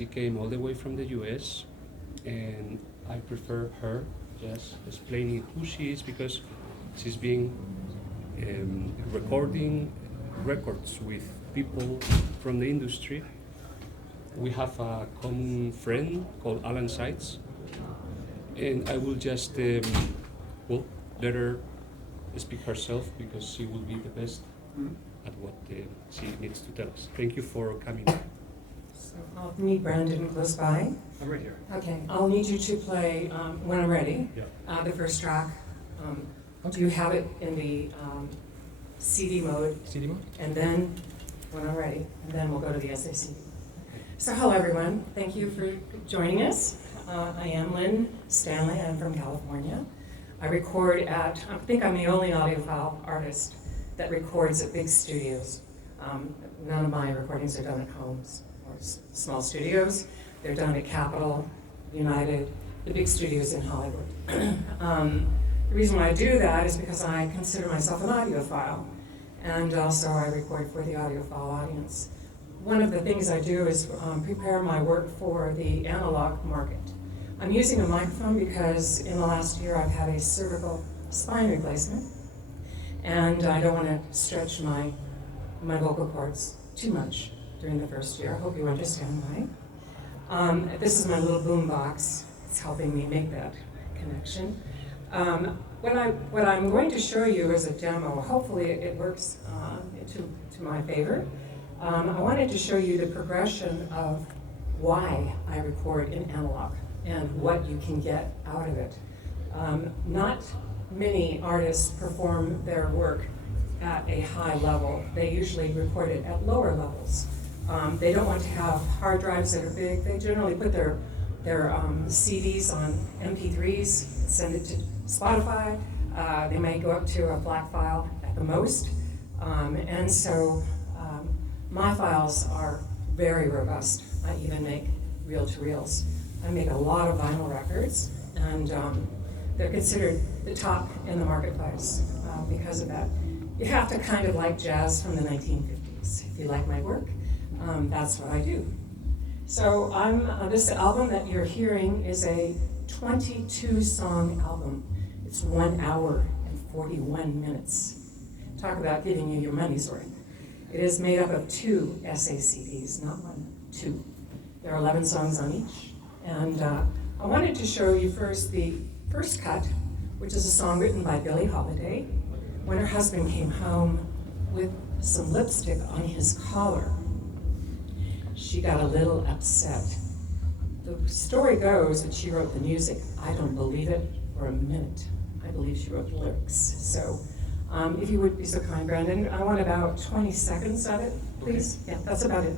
she came all the way from the US, and I prefer her just explaining who she is because she's been recording records with people from the industry. We have a common friend called Alan Sides, and I will just let her speak herself because she will be the best at what she needs to tell us. Thank you for coming. So I'll need Brandon close by. I'm right here. Okay, I'll need you to play, when I'm ready, the first track. Do you have it in the CD mode? CD mode? And then, when I'm ready, and then we'll go to the SACD. So hello everyone, thank you for joining us. I am Lyn Stanley, I'm from California. I record at, I think I'm the only audiophile artist that records at big studios. None of my recordings are done at homes or small studios. They're done at Capitol, United, the big studios in Hollywood. The reason why I do that is because I consider myself an audiophile, and also I record for the audiophile audience. One of the things I do is prepare my work for the analog market. I'm using a microphone because in the last year I've had a cervical spine replacement, and I don't want to stretch my vocal cords too much during the first year. I hope you understand why. This is my little boom box. It's helping me make that connection. What I'm going to show you is a demo. Hopefully it works to my favor. I wanted to show you the progression of why I record in analog and what you can get out of it. Not many artists perform their work at a high level. They usually record it at lower levels. They don't want to have hard drives that are big. They generally put their CDs on MP3s, send it to Spotify. They may go up to a FLAC file at the most. And so my files are very robust. I even make reel-to-reels. I make a lot of vinyl records, and they're considered the top in the marketplace because of that. You have to kind of like jazz from the 1950s. If you like my work, that's what I do. So this album that you're hearing is a 22-song album. It's 1 hour and 41 minutes. Talk about giving you your money's worth. It is made up of 2 SACDs, not 1, 2. There are 11 songs on each. And I wanted to show you first the first cut, which is a song written by Billie Holiday when her husband came home with some lipstick on his collar. She got a little upset. The story goes that she wrote the music. I don't believe it for a minute. I believe she wrote the lyrics. So if you would be so kind, Brandon, I want about 20 seconds of it, please. Okay. Yeah, that's about it.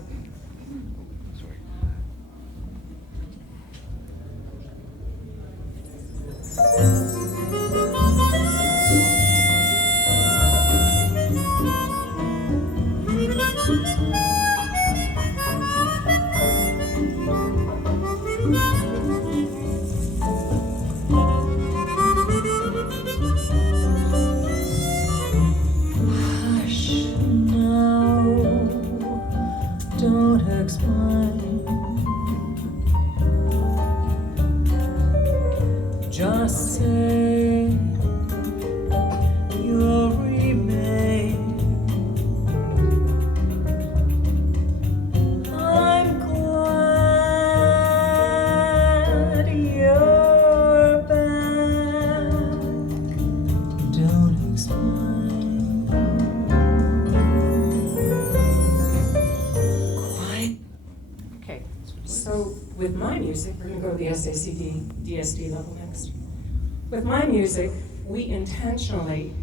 Just say you'll remain. I'm glad you're back. Don't explain. Quite. Okay, so with my music, we're going to go to the SACD, DSD level next. With my music, we intentionally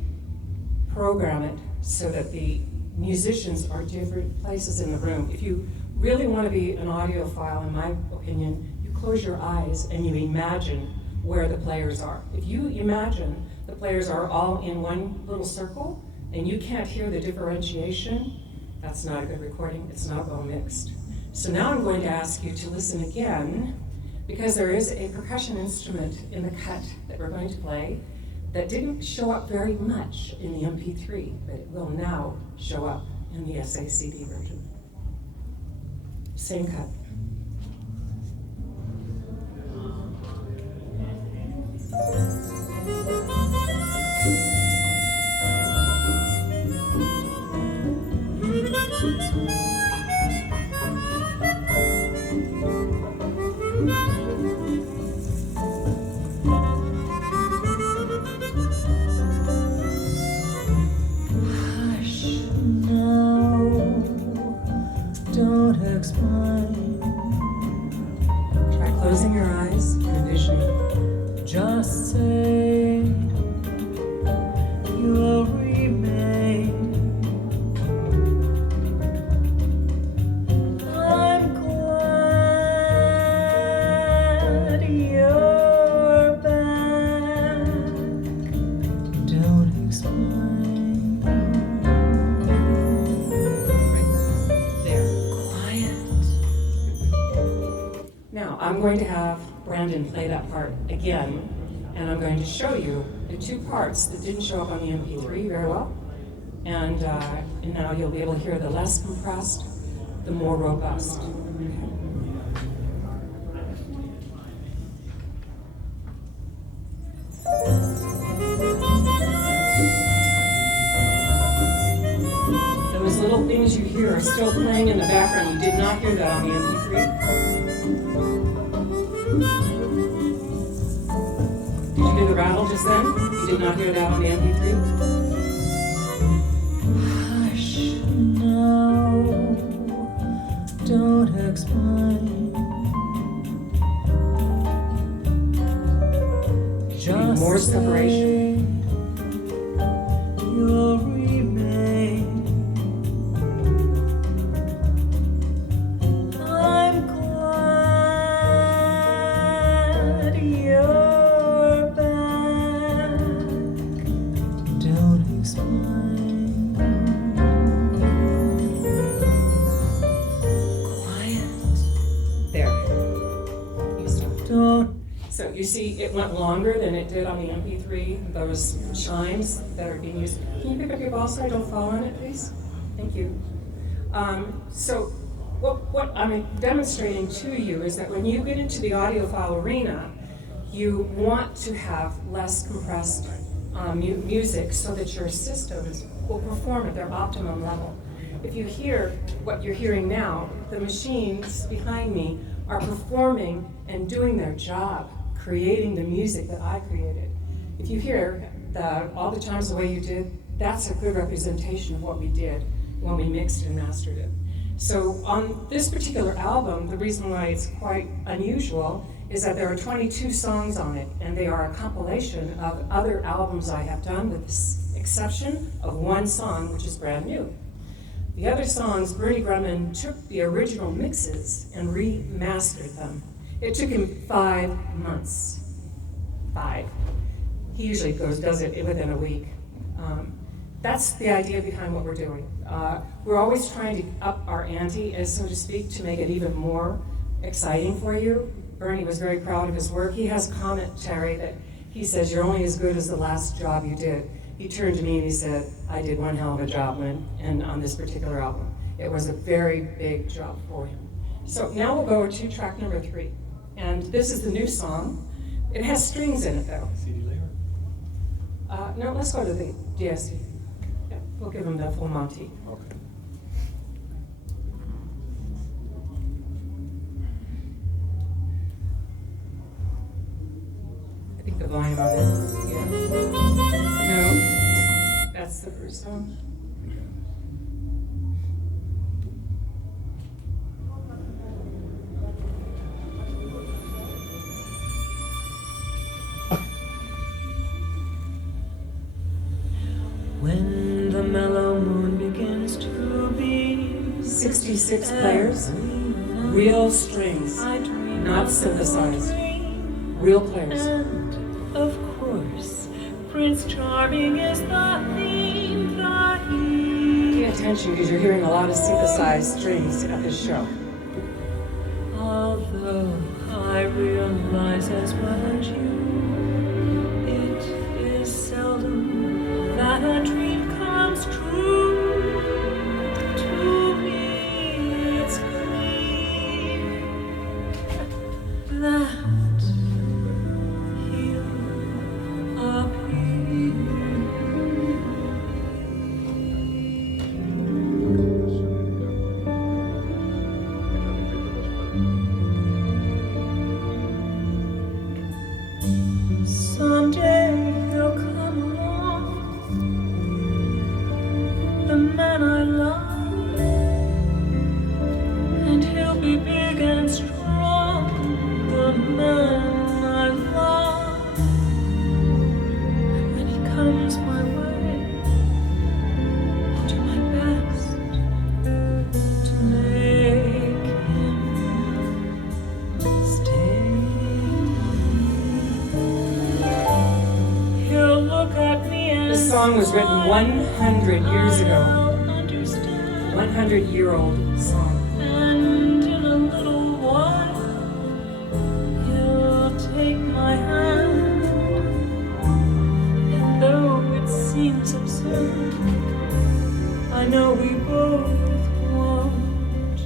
program it so that the musicians are different places in the room. If you really want to be an audiophile, in my opinion, you close your eyes and you imagine where the players are. If you imagine the players are all in one little circle and you can't hear the differentiation, that's not a good recording, it's not well mixed. So now I'm going to ask you to listen again, because there is a percussion instrument in the cut that we're going to play that didn't show up very much in the MP3, but it will now show up in the SACD version. Same cut. Just say you'll remain. I'm glad you're back. Don't explain. There. Quiet. Now, I'm going to have Brandon play that part again, and I'm going to show you the two parts that didn't show up on the MP3 very well. And now you'll be able to hear the less compressed, the more robust. Those little things you hear are still playing in the background. You did not hear that on the MP3. Did you hear the rattle just then? You did not hear that on the MP3? Hush now. Don't explain. Just more separation. say you'll remain. I'm glad you're back. Don't explain. Quiet. There. You stop. Don't. So you see, it went longer than it did on the MP3, those chimes that are being used. Can you pick up your ball so I don't fall on it, please? Thank you. So what I'm demonstrating to you is that when you get into the audiophile arena, you want to have less compressed music so that your systems will perform at their optimum level. If you hear what you're hearing now, the machines behind me are performing and doing their job, creating the music that I created. If you hear all the times the way you did, that's a good representation of what we did when we mixed and mastered it. So on this particular album, the reason why it's quite unusual is that there are 22 songs on it, and they are a compilation of other albums I have done, with the exception of one song, which is brand new. The other songs, Bernie Grumman took the original mixes and remastered them. It took him 5 months. 5. He usually does it within a week. That's the idea behind what we're doing. We're always trying to up our ante, so to speak, to make it even more exciting for you. Bernie was very proud of his work. He has commentary that he says, "You're only as good as the last job you did." He turned to me and he said, "I did one hell of a job, Lynn," and on this particular album. It was a very big job for him. So now we'll go to track number 3. And this is the new song. It has strings in it, though. CD layer? No, let's go to the DSD. Yeah, we'll give him the full Monty. Okay. I think the volume of it, yeah. No, that's the first one. When the mellow moon begins to beam, 66 players, real strings, I dream not of synthesized, dream. real players. And of course, Prince Charming is the theme, the Pay attention because you're hearing a lot of synthesized strings at this show. Although I realize as well as you, it is seldom that a dream comes true. To me, it's clear that you someday he'll come along, the man I love, and he'll be big and strong, the man song was written 100 years ago. 100-year-old song. And in a little while, you'll take my hand. And though it seems absurd, I know we both won't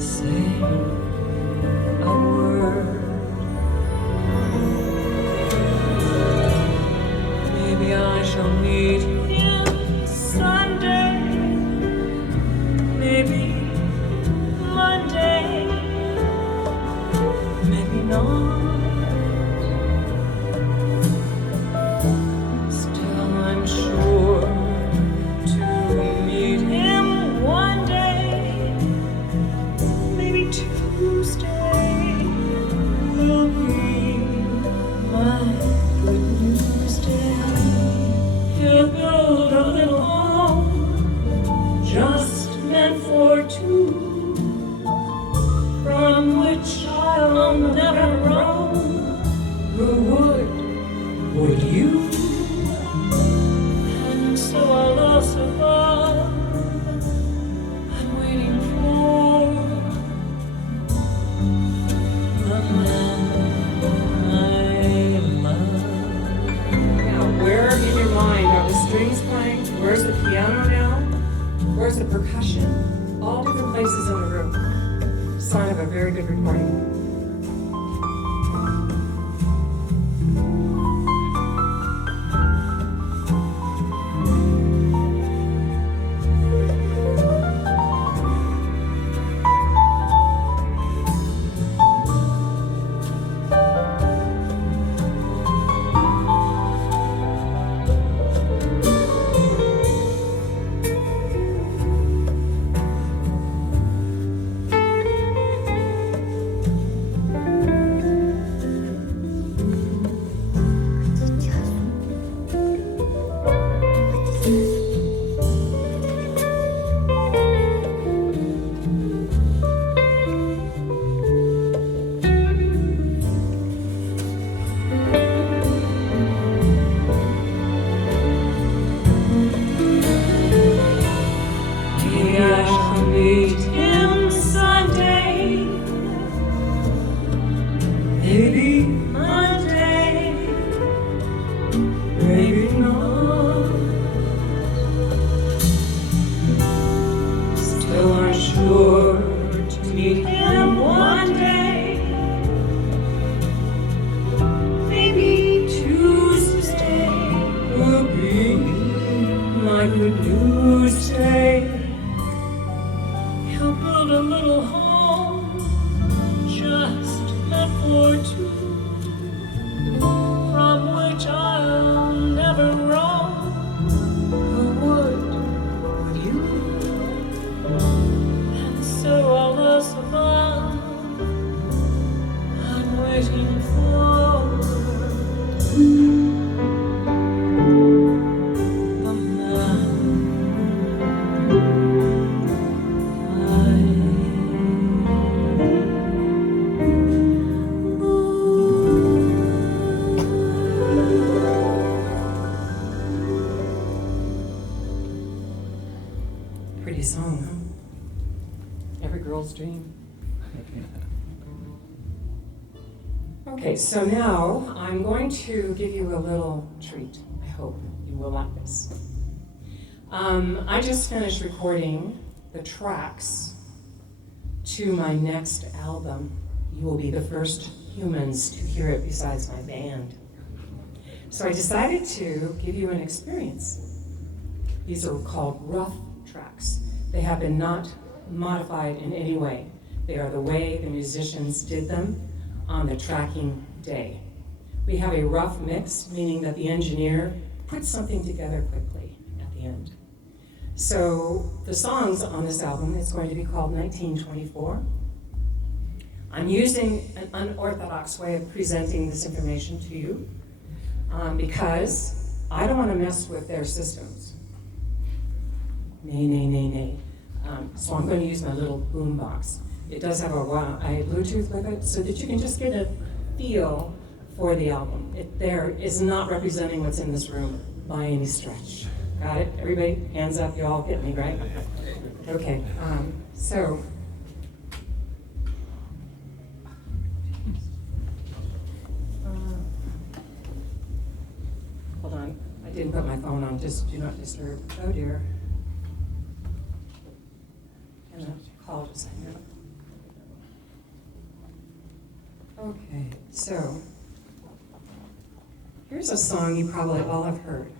say a word. Maybe I shall meet him Sunday, maybe Monday, maybe not. Still, I'm sure to meet him one day, maybe Tuesday will be my good news day. He'll build a little home just meant for two, from which I'll never roam. Who would you? And so I'll also above, I'm waiting for the man I love. Now, where in your mind are the strings playing? Where's the piano now? Where's the percussion? All different places in the room. Sign of a very good recording. Pretty song, huh? Every girl's dream. Okay, so now I'm going to give you a little treat. I hope you will like this. I just finished recording the tracks to my next album. You will be the first humans to hear it besides my band. So I decided to give you an experience. These are called rough tracks. They have been not modified in any way. They are the way the musicians did them on the tracking day. We have a rough mix, meaning that the engineer puts something together quickly at the end. So the songs on this album is going to be called 1924. I'm using an unorthodox way of presenting this information to you because I don't want to mess with their systems. Nay, nay, nay, nay. So I'm going to use my little boom box. It does have a Bluetooth with it so that you can just get a feel for the album. It there is not representing what's in this room. by any stretch. Got it? Everybody, hands up, you all get me, right? Okay, so. Hold on, I didn't put my phone on, just do not disturb. Oh dear. And a call just hang up. Okay, so here's a song you probably all have heard.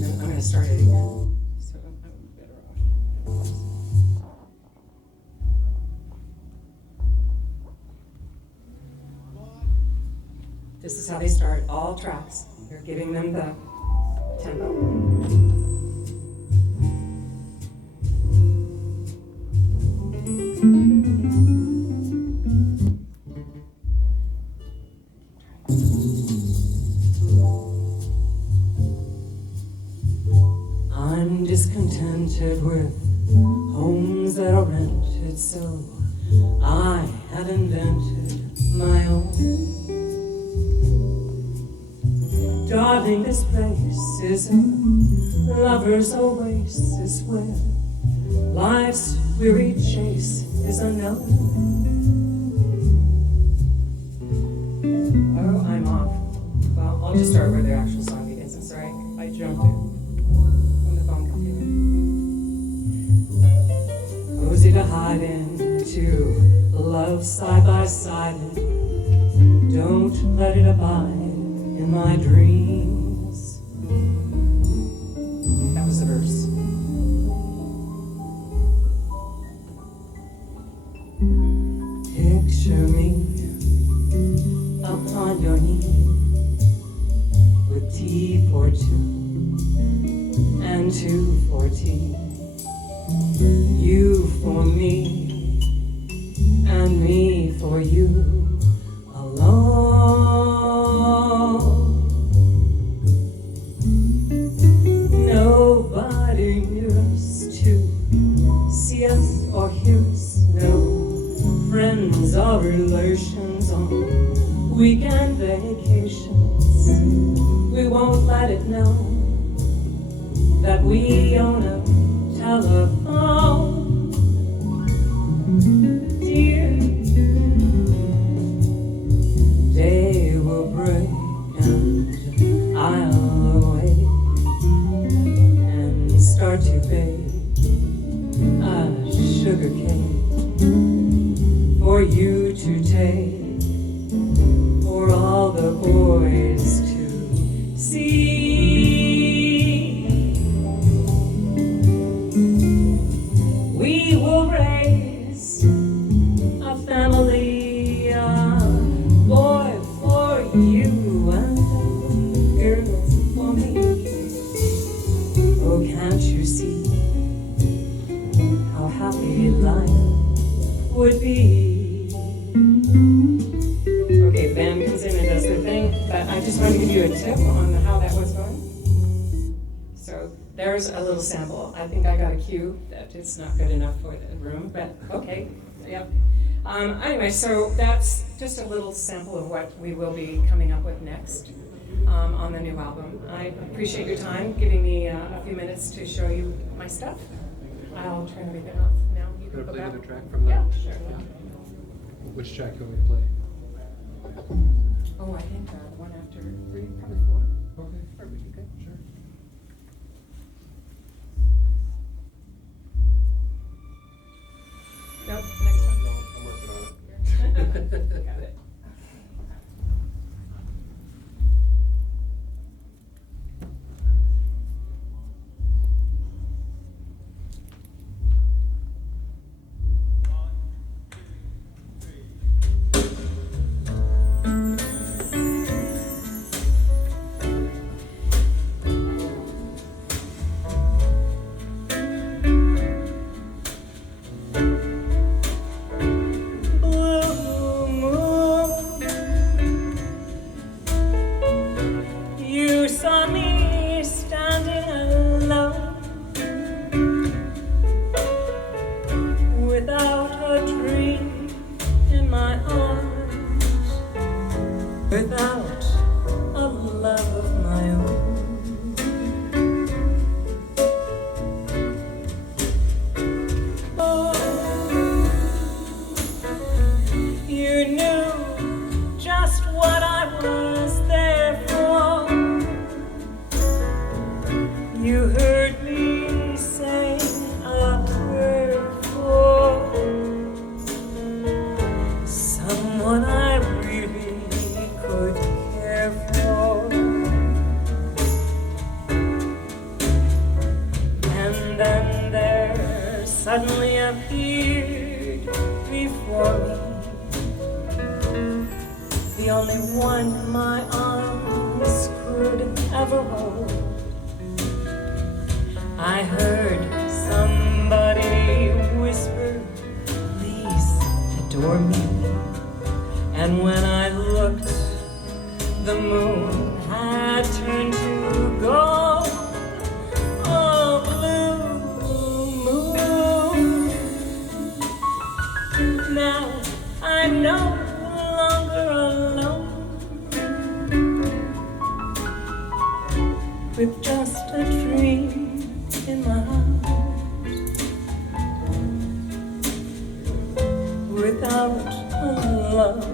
I'm going to start it again. So I'm better off. This is how they start all tracks. You're giving them the tempo. I'm discontented with homes that are rented, so I have invented my own. Darling, this place is a lover's oasis where life's weary chase is unknown. Oh, I'm off. Well, I'll just start where the actual song begins. I'm sorry, I jumped it when the phone continued. Cozy to hide into love side by side, and don't let it abide in my dreams. That was the verse. Picture me upon your knee with tea for two and two for tea. You for me and me for you alone. Nobody near us to see us or hear us. No friends or relations on weekend vacations. We won't let it know that we own a telephone. Dear, day will break and I'll awake and start to bake a sugar cake for you to take, for all the boys to see. We will raise a family, a boy for you and a girl for me. Oh, can't you see how happy life would be? Okay, the band comes in and does their thing, but I just want to give you a tip on how that was going. So there's a little sample. I think I got a cue that it's not good enough for the room, but okay, yep. Anyway, so that's just a little sample of what we will be coming up with next on the new album. I appreciate your time, giving me a few minutes to show you my stuff. I'll turn everything off now. You can Can I go play back. another track from the? Yeah, sure. Yeah. Which track do you want me to play? Oh, I think one after three, probably four. Okay. Perfect, okay. Sure. Nope, next one. No, I'm working on it. Got it. for me, the only one my arms could ever hold. I heard somebody whisper, please adore me. And when I looked, the moon had turned to gold. Oh, blue moon. Now I'm no longer alone, with just a dream in my heart, without a love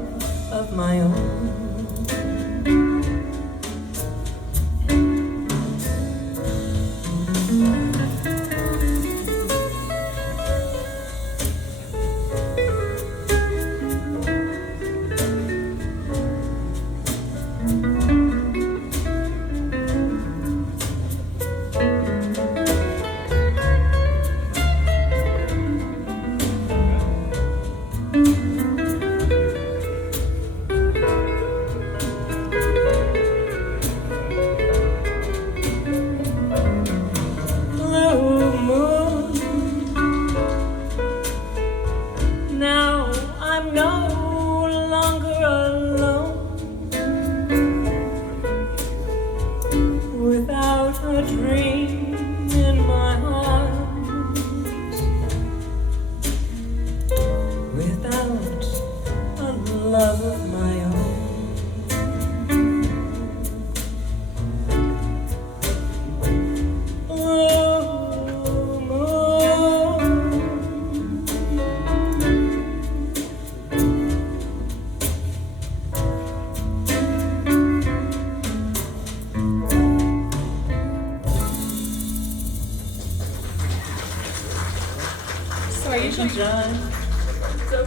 of my own.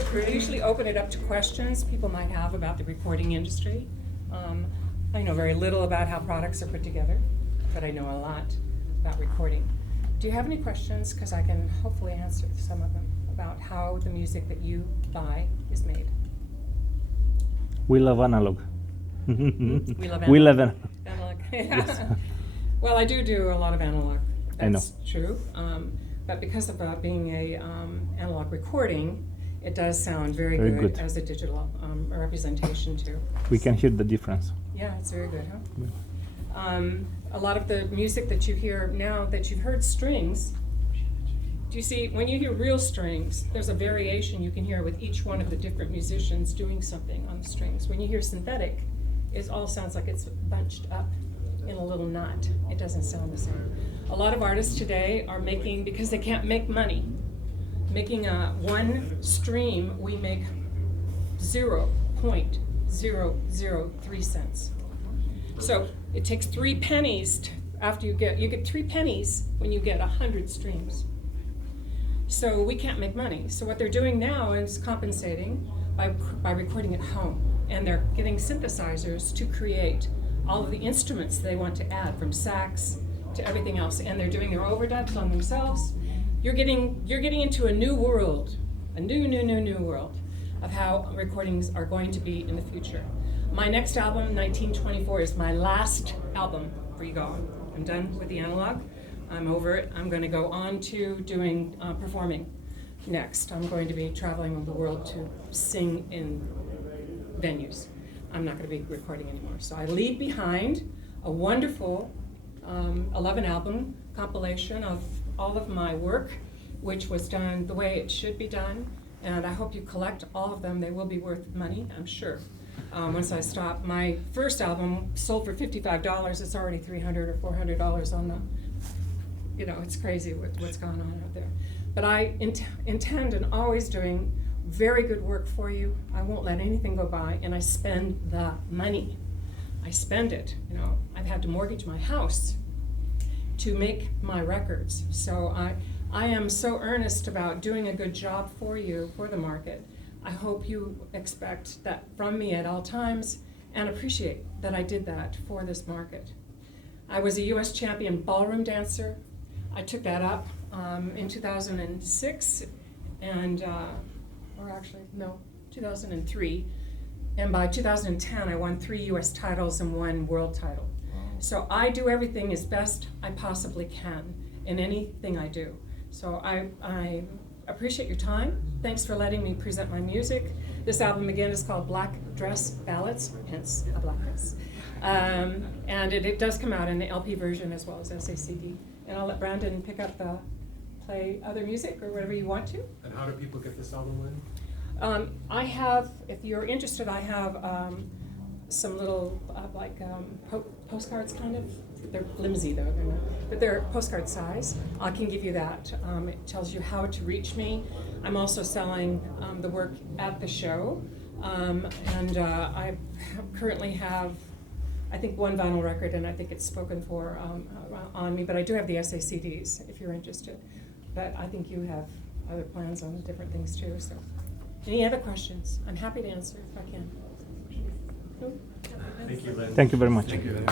I usually open it up to questions people might have about the recording industry. I know very little about how products are put together, but I know a lot about recording. Do you have any questions? Because I can hopefully answer some of them about how the music that you buy is made. We love analog. We love analog. We love Analog. Yes. Well, I do a lot of analog. I know. That's true. But because of being a analog recording, it does sound very good as a digital representation too. We can hear the difference. Yeah, it's very good, huh? Yeah. A lot of the music that you hear now that you've heard strings, do you see, when you hear real strings, there's a variation you can hear with each one of the different musicians doing something on the strings. When you hear synthetic, it all sounds like it's bunched up in a little knot. It doesn't sound the same. A lot of artists today are making, because they can't make money, making one stream, we make 0.003 cents. So it takes 3 pennies after you get 3 pennies when you get 100 streams. So we can't make money. So what they're doing now is compensating by recording at home. And they're getting synthesizers to create all of the instruments they want to add, from sax to everything else. And they're doing their overdubs on themselves. You're getting into a new world, a new world of how recordings are going to be in the future. My next album, 1924, is my last album for you go. I'm done with the analog. I'm over it. I'm going to go on to doing performing next. I'm going to be traveling the world to sing in venues. I'm not going to be recording anymore. So I leave behind a wonderful 11-album compilation of all of my work, which was done the way it should be done. And I hope you collect all of them. They will be worth money, I'm sure. Once I stop. My first album sold for $55. It's already $300 or $400 on the, it's crazy what's going on out there. But I intend and always doing very good work for you. I won't let anything go by, and I spend the money. I spend it. I've had to mortgage my house to make my records. So I am so earnest about doing a good job for you, for the market. I hope you expect that from me at all times and appreciate that I did that for this market. I was a U.S. champion ballroom dancer. I took that up in 2006, and or actually, no, 2003. And by 2010, I won 3 US titles and 1 world title. So I do everything as best I possibly can in anything I do. So I appreciate your time. Thanks for letting me present my music. This album again is called Black Dress Ballads, hence a black dress. And it does come out in the LP version as well as Sacd. And I'll let Brandon pick up play other music or whatever you want to. And how do people get this album, Lynn? I have, if you're interested, I have some little postcards kind of. They're flimsy though, they're not, but they're postcard size. I can give you that. It tells you how to reach me. I'm also selling the work at the show. And I currently have, I think, 1 vinyl record, and I think it's spoken for on me, but I do have the SACDs if you're interested. But I think you have other plans on different things too, so. Any other questions? I'm happy to answer if I can. No? Thank you, Lynn. Thank you very much. Thank you.